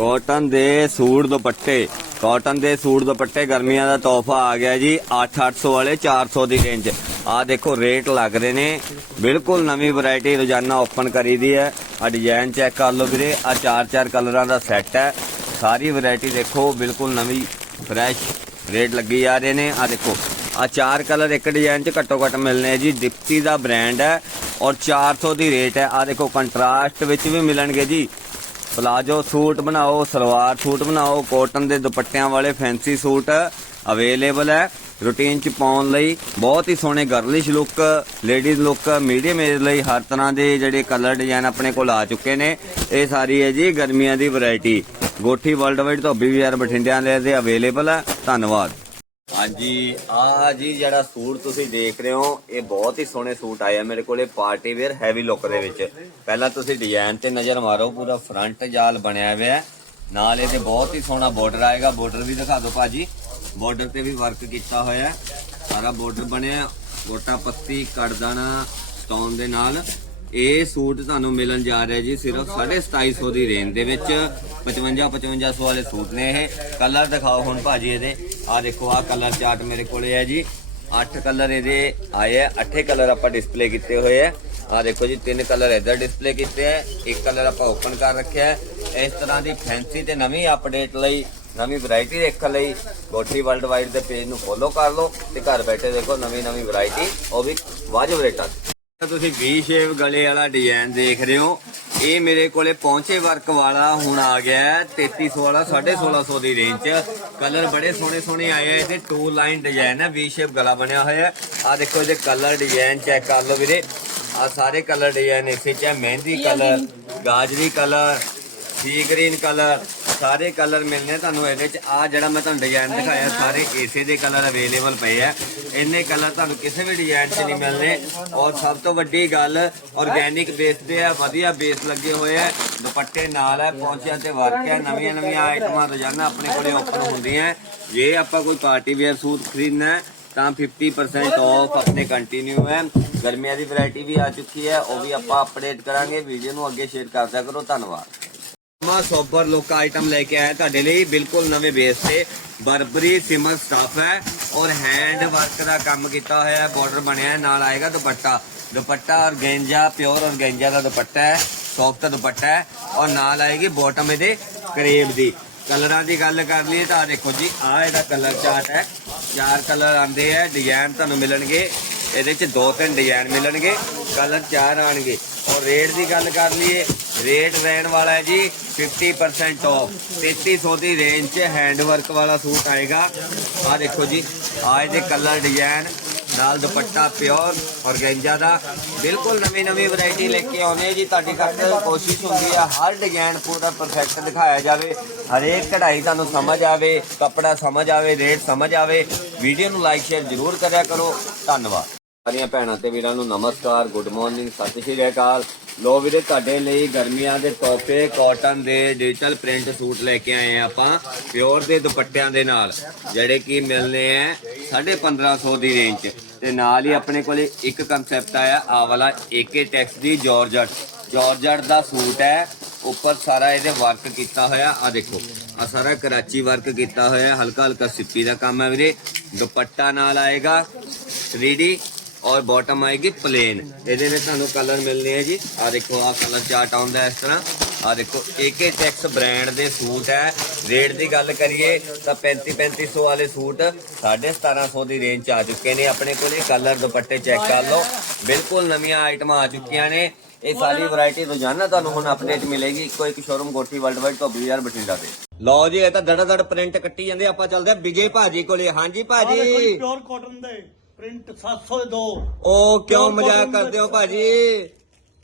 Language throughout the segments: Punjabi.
ਕਾਟਨ ਦੇ ਸੂਟ ਦੁਪੱਟੇ। ਕਾਟਨ ਦੇ ਸੂਟ ਦੁਪੱਟੇ ਗਰਮੀਆਂ ਦਾ ਤੋਹਫਾ ਆ ਗਿਆ ਜੀ 8-800 ਵਾਲੇ 400 ਦੀ ਰੇਂਜ ਆ ਦੇਖੋ ਰੇਟ ਲੱਗ ਰਹੇ ਨੇ। ਬਿਲਕੁਲ ਨਵੀਂ ਵੈਰਾਈਟੀ ਰੋਜ਼ਾਨਾ ਓਪਨ ਕਰੀਦੀ ਹੈ। ਆ ਡਿਜ਼ਾਈਨ ਚੈੱਕ ਕਰ ਲਓ ਵੀਰੇ, ਆ ਚਾਰ ਚਾਰ ਕਲਰਾਂ ਦਾ ਸੈੱਟ ਹੈ। ਸਾਰੀ ਵੈਰਾਈਟੀ ਦੇਖੋ, ਬਿਲਕੁਲ ਨਵੀਂ ਫਰੈਸ਼ ਰੇਟ ਲੱਗੀ ਆ ਰਹੇ ਨੇ। ਆ ਦੇਖੋ, ਆ ਚਾਰ ਕਲਰ ਇੱਕ ਡਿਜ਼ਾਈਨ 'ਚ ਘੱਟੋ ਘੱਟ ਮਿਲਨੇ ਜੀ। ਦਿਪਤੀ ਦਾ ਬ੍ਰਾਂਡ ਹੈ ਔਰ 400 ਦੀ ਰੇਟ ਹੈ। ਆ ਦੇਖੋ ਕੰਟਰਾਸਟ ਵਿੱਚ ਵੀ ਮਿਲਣਗੇ ਜੀ। ਪਲਾਜੋ ਸੂਟ ਬਣਾਓ, ਸਲਵਾਰ ਸੂਟ ਬਣਾਓ ਕੋਟਨ ਦੇ ਦੁਪੱਟਿਆਂ ਵਾਲੇ ਫੈਂਸੀ ਸੂਟ ਅਵੇਲੇਬਲ ਹੈ। ਰੂਟੀਨ ਚ ਪਾਉਣ ਲਈ ਬਹੁਤ ਹੀ ਸੋਹਣੇ girlish look ladies look medium age ਲਈ ਹਰ ਤਰ੍ਹਾਂ ਦੇ ਜਿਹੜੇ ਕਲਰ ਡਿਜ਼ਾਈਨ ਆਪਣੇ ਕੋਲ ਆ ਚੁੱਕੇ ਨੇ। ਇਹ ਸਾਰੀ ਹੈ ਜੀ ਗਰਮੀਆਂ ਦੀ variety Gothi world wide Dhobi Bazaar ਬਠਿੰਡਿਆਂ ਦੇ ਅਵੇਲੇਬਲ ਹੈ। ਧੰਨਵਾਦ। ਹਾਂਜੀ ਆ ਜੀ ਜਿਹੜਾ ਸੂਟ ਤੁਸੀਂ ਦੇਖ ਰਹੇ ਹੋ, ਇਹ ਬਹੁਤ ਹੀ ਸੋਹਣੇ ਸੂਟ ਆਏ ਆ ਮੇਰੇ ਕੋਲੇ, ਪਾਰਟੀ ਵੇਅਰ ਹੈਵੀ ਲੁੱਕ ਦੇ ਵਿੱਚ। ਪਹਿਲਾਂ ਤੁਸੀਂ ਡਿਜ਼ਾਈਨ ਤੇ ਨਜ਼ਰ ਮਾਰੋ, ਪੂਰਾ ਫਰੰਟ ਜਾਲ ਬਣਿਆ ਹੋਇਆ ਹੈ। ਨਾਲ ਇਹਦੇ ਬਹੁਤ ਹੀ ਸੋਹਣਾ ਬਾਰਡਰ ਆਏਗਾ ਬਾਰਡਰ ਵੀ ਦਿਖਾ ਦਿਓ ਭਾਜੀ। ਬਾਰਡਰ ਤੇ ਵੀ ਵਰਕ ਕੀਤਾ ਹੋਇਆ ਹੈ। ਸਾਰਾ ਬਾਰਡਰ ਬਣਿਆ ਗੋਟਾ ਪੱਤੀ, ਕੜਦਾਣਾ ਸਟੋਨ ਦੇ ਨਾਲ। ਇਹ ਸੂਟ ਤੁਹਾਨੂੰ ਮਿਲਣ ਜਾ ਰਿਹਾ ਜੀ ਸਿਰਫ 2750 ਦੀ ਰੇਂਜ ਦੇ ਵਿੱਚ। 55 5500 ਵਾਲੇ ਸੂਟ ਨੇ ਇਹ। ਕਲਰ ਦਿਖਾਓ ਹੁਣ ਭਾਜੀ ਇਹਦੇ। ਆ ਦੇਖੋ ਆ ਕਲਰ ਚਾਰਟ ਮੇਰੇ ਕੋਲੇ ਹੈ ਜੀ। 8 ਕਲਰ ਇਹਦੇ ਆਏ ਆ। 8 ਕਲਰ ਆਪਾਂ ਡਿਸਪਲੇ ਕੀਤੇ ਹੋਏ ਆ। ਆ ਦੇਖੋ ਜੀ, ਤਿੰਨ ਕਲਰ ਇੱਧਰ ਡਿਸਪਲੇ ਕੀਤੇ ਆ। ਇੱਕ ਕਲਰ ਆਪਾਂ ਓਪਨ ਕਰ ਰੱਖਿਆ ਹੈ। ਇਸ ਤਰ੍ਹਾਂ ਦੀ ਫੈਂਸੀ ਤੇ ਨਵੀਂ ਅਪਡੇਟ ਲਈ, ਨਵੀਂ ਵੈਰਾਈਟੀ ਦੇਖਣ ਲਈ ਗੋਠੀ ਵਰਲਡ ਵਾਈਡ ਦੇ ਪੇਜ ਨੂੰ ਫੋਲੋ ਕਰ ਲਓ ਤੇ ਘਰ ਬੈਠੇ ਦੇਖੋ ਨਵੀਂ ਨਵੀਂ ਵੈਰਾਈਟੀ ਉਹ ਵੀ ਵਾਜਬ ਰੇਟਾਂ ਤੇ। ਤੁਸੀਂ ਵੀ ਸ਼ੇਪ ਗਲੇ ਵਾਲਾ ਡਿਜ਼ਾਈਨ ਦੇਖ ਰਹੇ ਹੋ। ਇਹ ਮੇਰੇ ਕੋਲੇ ਪਹੁੰਚੇ ਵਰਕ ਵਾਲਾ ਹੁਣ ਆ ਗਿਆ ਹੈ 3300 ਵਾਲਾ 1650 ਦੀ ਰੇਂਜ ਚ ਕਲਰ ਬੜੇ ਸੋਹਣੇ ਸੋਹਣੇ ਆਏ ਆ ਇਹਦੇ ਟੂ ਲਾਈਨ ਡਿਜ਼ਾਈਨ ਹੈ ਵੀ ਸ਼ੇਪ ਗਲਾ ਬਣਿਆ ਹੋਇਆ ਆ ਦੇਖੋ ਇਹਦੇ ਕਲਰ ਡਿਜ਼ਾਈਨ ਚੈੱਕ ਕਰ ਲਓ ਵੀਰੇ। ਆ ਸਾਰੇ ਕਲਰ ਡਿਜ਼ਾਈਨ ਇਸੇ ਚ ਹੈ ਮਹਿੰਦੀ ਕਲਰ ਗਾਜਰੀ ਕਲਰ ਸੀ ਗ੍ਰੀਨ ਕਲਰ ਸਾਰੇ ਕਲਰ ਮਿਲਨੇ ਤੁਹਾਨੂੰ ਇਹਦੇ ਚ। ਆ ਜਿਹੜਾ ਮੈਂ ਤੁਹਾਨੂੰ ਡਿਜ਼ਾਈਨ ਦਿਖਾਇਆ ਸਾਰੇ ਏਸੇ ਦੇ ਕਲਰ ਅਵੇਲੇਬਲ ਪਏ ਆ। ਇੰਨੇ ਕਲਰ ਤੁਹਾਨੂੰ ਕਿਸੇ ਵੀ ਡਿਜ਼ਾਈਨ 'ਚ ਨਹੀਂ ਮਿਲਨੇ ਔਰ ਸਭ ਤੋਂ ਵੱਡੀ ਗੱਲ ਆਰਗੇਨਿਕ ਬੇਸ ਤੇ ਆ ਵਧੀਆ ਬੇਸ ਲੱਗੇ ਹੋਏ ਆ। ਦੁਪੱਟੇ ਨਾਲ ਹੈ ਪਹੁੰਚਿਆ ਤੇ ਵਰਕ ਹੈ ਨਵੀਆਂ ਨਵੀਆਂ ਆਈਟਮਾਂ ਰੋਜ਼ਾਨਾ ਆਪਣੇ ਕੋਲੇ ਓਪਨ ਹੁੰਦੀਆਂ। ਜੇ ਆਪਾਂ ਕੋਈ ਪਾਰਟੀ ਵੇਅਰ ਸੂਟ ਖਰੀਦਣਾ ਤਾਂ 50% ਆਫ ਆਪਣੇ ਕੰਟੀਨਿਊ ਹੈ। ਗਰਮੀਆਂ ਦੀ ਵੈਰਾਈਟੀ ਵੀ ਆ ਚੁੱਕੀ ਹੈ ਉਹ ਵੀ ਆਪਾਂ ਅਪਡੇਟ ਕਰਾਂਗੇ। ਵੀਡੀਓ ਨੂੰ ਅੱਗੇ ਸ਼ੇਅਰ ਕਰਦਿਆ ਕਰੋ। ਧੰਨਵਾਦ। ਮਾ ਸੋਬਰ ਲੋਕ ਆਈਟਮ ਲੈ ਕੇ ਆਇਆ ਤੁਹਾਡੇ ਲਈ। ਬਿਲਕੁਲ ਨਵੇਂ ਬੇਸ ਤੇ ਬਰਬਰੀ ਸਿਮਰ ਸਟਾਫ ਹੈ ਔਰ ਹੈਂਡ ਵਰਕ ਦਾ ਕੰਮ ਕੀਤਾ ਹੋਇਆ ਹੈ ਬਾਰਡਰ ਬਣਿਆ ਹੈ। ਨਾਲ ਆਏਗਾ ਦੁਪੱਟਾ। ਦੁਪੱਟਾ ਔਰ ਗੈਂਜਾ ਪਿਓਰ ਔਰ ਗੈਂਜਾ ਦਾ ਦੁਪੱਟਾ ਹੈ ਸੌਫਟ ਦੁਪੱਟਾ ਹੈ ਔਰ ਨਾਲ ਆਏਗੀ ਬਾਟਮ ਇਹਦੇ ਕਰੇਬ ਦੀ। ਕਲਰਾਂ ਦੀ ਗੱਲ ਕਰ ਲਈਏ ਤਾਂ ਦੇਖੋ ਜੀ, ਆਹ ਇਹਦਾ ਕਲਰ ਚਾਰਟ ਹੈ, ਚਾਰ ਕਲਰ ਆਂਦੇ ਆ ਡਿਜ਼ਾਈਨ ਤੁਹਾਨੂੰ ਮਿਲਣਗੇ। ਇਹਦੇ ਚ ਦੋ ਤਿੰਨ ਡਿਜ਼ਾਈਨ ਮਿਲਣਗੇ। ਕਲਰ ਚਾਰ ਆਣਗੇ ਔਰ ਰੇਟ ਦੀ ਗੱਲ ਕਰ ਲਈਏ ਰੇਟ ਰਹਿਣ ਵਾਲਾ ਹੈ ਜੀ 50% ਆਫ 3300 ਦੀ ਰੇਂਜ 'ਚ ਹੈਂਡ ਵਰਕ ਵਾਲਾ ਸੂਟ ਆਏਗਾ। ਆ ਦੇਖੋ ਜੀ ਆ ਇਹਦੇ ਕਲਰ ਡਿਜ਼ਾਈਨ ਨਾਲ ਦੁਪੱਟਾ ਪਿਓਰ ਔਰਗੈਂਜਾ ਦਾ। ਬਿਲਕੁਲ ਨਵੀਂ ਨਵੀਂ ਵੈਰਾਈਟੀ ਲੈ ਕੇ ਆਉਨੇ ਜੀ। ਤੁਹਾਡੀ ਕਰਕੇ ਕੋਸ਼ਿਸ਼ ਹੁੰਦੀ ਆ, ਹਰ ਡਿਜ਼ਾਈਨ ਪੂਰਾ ਪਰਫੈਕਟ ਦਿਖਾਇਆ ਜਾਵੇ। ਹਰੇਕ ਕਢਾਈ ਤੁਹਾਨੂੰ ਸਮਝ ਆਵੇ, ਕੱਪੜਾ ਸਮਝ ਆਵੇ ਰੇਟ ਸਮਝ ਆਵੇ। ਵੀਡੀਓ ਨੂੰ ਲਾਈਕ ਸ਼ੇਅਰ ਜ਼ਰੂਰ ਕਰਿਆ ਕਰੋ। ਧੰਨਵਾਦ। ਸਾਰੀਆਂ ਭੈਣਾਂ ਤੇ ਵੀਰਾਂ ਨੂੰ ਨਮਸਕਾਰ ਗੁੱਡ ਮਾਰਨਿੰਗ ਸਤਿ ਸ਼੍ਰੀ ਅਕਾਲ। ਲੋ ਵੀਰੇ, ਤੁਹਾਡੇ ਲਈ ਗਰਮੀਆਂ ਦੇ ਤੋਹਫੇ ਕਾਟਨ ਦੇ ਡਿਜੀਟਲ ਪ੍ਰਿੰਟ ਸੂਟ ਲੈ ਕੇ ਆਏ ਆ ਆਪਾਂ ਪਿਓਰ ਦੇ ਦੁਪੱਟਿਆਂ ਦੇ ਨਾਲ, ਜਿਹੜੇ ਕਿ ਮਿਲਨੇ ਆ 1550 ਦੀ ਰੇਂਜ 'ਚ। ਤੇ ਨਾਲ ਹੀ ਆਪਣੇ ਕੋਲੇ ਇੱਕ ਕਨਸੈਪਟ ਆਇਆ ਆ ਵਾਲਾ ਏਕੇ ਟੈਕਸ ਦੀ ਜਾਰਜਟ ਜਾਰਜਟ ਦਾ ਸੂਟ ਹੈ ਉੱਪਰ ਸਾਰਾ ਇਹਦੇ ਵਰਕ ਕੀਤਾ ਹੋਇਆ ਆ ਦੇਖੋ ਆ ਸਾਰਾ ਕਰਾਚੀ ਵਰਕ ਕੀਤਾ ਹੋਇਆ ਹਲਕਾ ਹਲਕਾ ਸਿੱਪੀ ਦਾ ਕੰਮ ਹੈ ਵੀਰੇ। ਦੁਪੱਟਾ ਨਾਲ ਆਏਗਾ 3D ਔਰ ਬਾਟਮ ਆਏਗੀ ਪਲੇਨ ਇਹਦੇ ਵਿੱਚ ਤੁਹਾਨੂੰ ਕਲਰ ਮਿਲਨੇ ਆ ਜੀ। ਆ ਦੇਖੋ ਆ ਕਲਰ ਚਾਰਟ ਆਉਂਦਾ ਇਸ ਤਰ੍ਹਾਂ। ਆ ਦੇਖੋ ਏਕੇ ਟੈਕਸ ਬ੍ਰਾਂਡ ਦੇ ਸੂਟ ਹੈ। ਰੇਟ ਦੀ ਗੱਲ ਕਰੀਏ ਤਾਂ 35 3500 ਵਾਲੇ ਸੂਟ 1750 ਦੀ ਰੇਂਜ ਚ ਆ ਚੁੱਕੇ ਨੇ। ਆਪਣੇ ਕੋਲੇ ਕਲਰ ਦੁਪੱਟੇ ਚੈੱਕ ਕਰ ਲਓ। ਬਿਲਕੁਲ ਨਵੀਆਂ ਆਈਟਮਾਂ ਆ ਚੁੱਕੀਆਂ ਨੇ। ਇਹ ਸਾਰੀ ਵੈਰਾਈਟੀ ਰੋਜ਼ਾਨਾ ਤੁਹਾਨੂੰ ਹੁਣ ਅਪਡੇਟ ਮਿਲੇਗੀ। ਇੱਕੋ ਇੱਕ ਸ਼ੋਰੂਮ ਗੋਠੀ ਵਰਲਡ ਵਾਈਡ ਤੋਂ 20000 ਬਠਿੰਡਾ ਤੇ। ਲਓ ਜੀ, ਇਹ ਤਾਂ ਦੜਾ ਦੜ ਪ੍ਰਿੰਟ ਕੱਟੀ ਜਾਂਦੇ। ਆਪਾਂ ਚੱਲਦੇ ਆ ਵਿਜੇ ਭਾਜੀ ਕੋਲੇ। ਹਾਂਜੀ ਭਾਜੀ। ਪਿਓਰ ਕਾਟਨ ਦੇ। ਪ੍ਰਿੰਟ 700 ਦੇ ਦੋ। ਉਹ ਕਿਉਂ ਮਜ਼ਾਕ ਕਰਦੇ ਹੋ ਭਾਜੀ?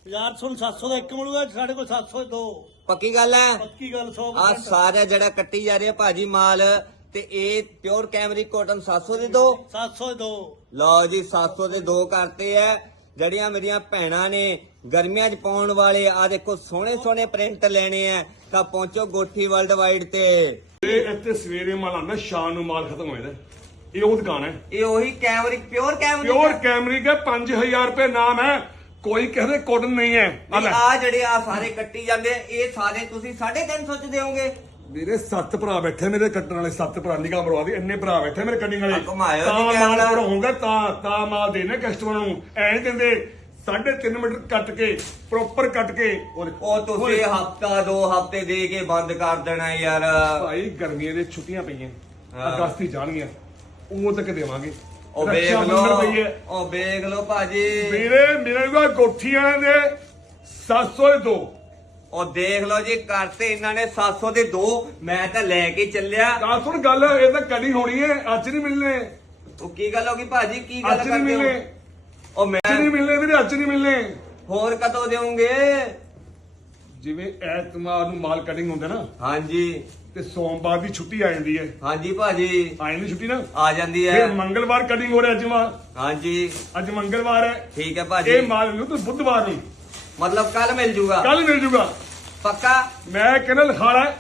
1000 700 ਦਾ ਇੱਕ ਮਿਲੂਗਾ ਸਾਡੇ ਕੋਲ 700 ਦੇ ਦੋ। ਪੱਕੀ ਗੱਲ ਹੈ? ਪੱਕੀ ਗੱਲ 100% ਆ ਸਾਰਾ ਜਿਹੜਾ ਕੱਟੀ ਜਾ ਰਿਹਾ ਭਾਜੀ ਮਾਲ ਤੇ ਇਹ ਪਿਓਰ ਕੈਮਰਿਕ ਕਾਟਨ 700 ਦੇ ਦੋ? 700 ਦੇ ਦੋ। ਲਓ ਜੀ 700 ਦੇ ਦੋ ਕਰਤੇ ਐ ਜਿਹੜੀਆਂ ਮੇਰੀਆਂ ਭੈਣਾਂ ਨੇ ਗਰਮੀਆਂ 'ਚ ਪਾਉਣ ਵਾਲੇ ਆ ਦੇਖੋ ਸੋਹਣੇ ਸੋਹਣੇ ਪ੍ਰਿੰਟ ਲੈਣੇ ਆ ਤਾਂ ਪਹੁੰਚੋ ਗੋਠੀ ਵਰਲਡ ਵਾਈਡ ਤੇ। ਇਹ ਇੱਥੇ ਸਵੇਰੇ ਮਾਲ ਆਉਂਦਾ ਸ਼ਾਮ ਨੂੰ ਮਾਲ ਖਤਮ ਹੋ ਜਾਂਦਾ। ਇਹ ਉਹ ਦੁਕਾਨ ਹੈ। ਇਹ ਉਹੀ cambric pure cambric pure cambric ਹੈ 5000 ਰੁਪਏ ਨਾਮ ਹੈ। ਕੋਈ ਕਹਿੰਦੇ ਕਾਟਨ ਨਹੀਂ ਹੈ। ਆ ਜਿਹੜੇ ਆ ਸਾਰੇ ਕੱਟੀ ਜਾਂਦੇ ਇਹ ਸਾਰੇ ਤੁਸੀਂ 350 ਚ ਦਿਓਗੇ। ਮੇਰੇ ਸੱਤ ਭਰਾ ਬੈਠੇ ਮੇਰੇ ਕੱਟਣ ਵਾਲੇ ਸੱਤ ਭਰਾ ਨਿਗਾਹ ਮਰਵਾ ਦੀ ਇੰਨੇ ਭਰਾ ਬੈਠੇ ਮੇਰੇ ਕਟਿੰਗ ਵਾਲੇ। ਤਾਂ ਮਾਲ। ਭਰਾਉਂਗਾ ਤਾਂ ਤਾਂ ਮਾਲ ਦੇਣਾ ਕਸਟਮਰ ਨੂੰ। ਐ ਨਹੀਂ ਦਿੰਦੇ 3.5 ਮੀਟਰ ਕੱਟ ਕੇ ਪ੍ਰੋਪਰ ਕੱਟ ਕੇ। ਉਹ ਤੁਸੀਂ ਹਫਤਾ ਦੋ ਹਫ਼ਤੇ ਦੇ ਕੇ ਬੰਦ ਕਰ ਦੇਣਾ ਯਾਰ। ਭਾਈ ਗਰਮੀਆਂ ਦੇ ਛੁੱਟੀਆਂ ਪਈਆਂ। ਅਗਸਤ ਹੀ ਜਾਣਗੀਆਂ। ਉਹ ਤੱਕ ਦੇਵਾਂਗੇ। ਉਹ ਵੇਖ ਰਕਸ਼ਾ ਲੋ ਬੰਧਨ ਪਈ ਹੈ। ਉਹ ਵੇਖ ਲੋ ਭਾਜੀ। ਵੀਰੇ ਮਿਲੇਗਾ ਦੇ 700 ਦੇ ਦੋ। ਉਹ ਦੇਖ ਲੋ ਜੀ ਕਰਤੇ ਇਹਨਾਂ ਨੇ 700 ਦੇ ਦੋ ਮੈਂ ਤਾਂ ਲੈ ਕੇ ਚੱਲਿਆ। ਗੱਲ ਸੁਣ ਗੱਲ ਇਹ ਤਾਂ ਕਦੀ ਹੋਣੀ ਹੈ ਅੱਜ ਨਹੀਂ ਮਿਲਨੇ ਉਹ ਕੀ ਗੱਲ ਹੋ ਗਈ ਭਾਜੀ ਕੀ ਗੱਲ ਅੱਜ ਨਹੀਂ ਕਰਦੇ ਮਿਲਨੇ ਹੋ ਉਹ ਮੈਂ ਅੱਜ ਨਹੀਂ ਮਿਲਨੇ ਵੀਰੇ ਅੱਜ ਨਹੀਂ ਮਿਲਨੇ ਹੋਰ ਕਦੋਂ ਦੇਵੋਗੇ? ਜਿਵੇਂ ਐਤਵਾਰ ਨੂੰ ਮਾਲ ਕਟਿੰਗ ਹੁੰਦਾ ਨਾ ਹਾਂਜੀ। ਤੇ ਸੋਮਵਾਰ ਦੀ ਛੁੱਟੀ ਆ ਜਾਂਦੀ ਹੈ। ਹਾਂਜੀ ਭਾਜੀ। ਆ ਜਾਂਦੀ ਛੁੱਟੀ ਨਾ? ਆ ਜਾਂਦੀ ਫਿਰ ਹੈ ਮੰਗਲਵਾਰ ਕਟਿੰਗ ਹੋ ਰਿਹਾ ਅੱਜ ਹਾਂਜੀ। ਅੱਜ ਮੰਗਲਵਾਰ ਹੈ। ਠੀਕ ਹੈ ਇਹ ਭਾਜੀ ਮਾਲ ਨੂੰ ਤਾਂ ਬੁੱਧਵਾਰ ਨੂੰ। ਮਤਲਬ ਕੱਲ ਮਿਲ ਜੂਗਾ। ਕੱਲ ਮਿਲ ਜੂਗਾ। ਪੱਕਾ? ਮੈਂ ਕਹਿੰਦਾ ਲਿਖਾਣਾ ਲੋ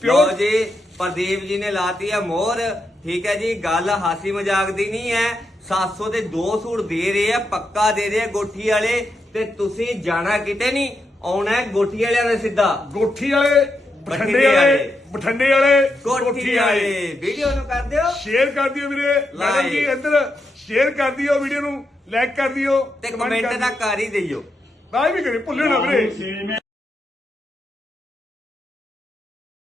ਪਿਓਰ ਜੀ ਪ੍ਰਦੀਪ ਜੀ ਨੇ ਲਾਤੀ ਹੈ ਮੋਹਰ। ਠੀਕ ਹੈ ਜੀ ਗੱਲ ਹਾਸੀ ਮਜ਼ਾਕ ਦੀ ਨਹੀਂ ਹੈ। 700 ਦੇ ਦੋ ਸੂਟ ਦੇ ਰਹੇ ਆ ਪੱਕਾ ਦੇ ਰਹੇ ਆ ਗੋਠੀ ਵਾਲੇ। ਤੇ ਤੁਸੀਂ ਜਾਣਾ ਕਿਤੇ ਨਹੀਂ। ਆਉਣਾ ਹੈ ਗੋਠੀ ਵਾਲਿਆਂ ਦੇ ਸਿੱਧਾ। ਗੋਠੀ ਵਾਲੇ ਬਠੰਡੇ ਵਾਲੇ। ਬਠੰਡੇ ਵਾਲੇ ਗੋਠੀ ਵਾਲੇ। ਵੀਡੀਓ ਨੂੰ ਕਰ ਦਿਓ। ਸ਼ੇਅਰ ਕਰ ਦਿਓ ਵੀਰੇ। ਮੈਡਮ ਜੀ ਇੱਧਰ ਸ਼ੇਅਰ ਕਰ ਦਿਓ ਵੀਡੀਓ ਨੂੰ ਲਾਈਕ ਕਰ ਦਿਓ ਤੇ ਕਮੈਂਟ ਦਾ। ਕਰ ਹੀ ਦਿਓ। ਬਾਈ ਵੀ ਕਰੇ ਭੁੱਲਿਓ ਨਾ ਵੀਰੇ।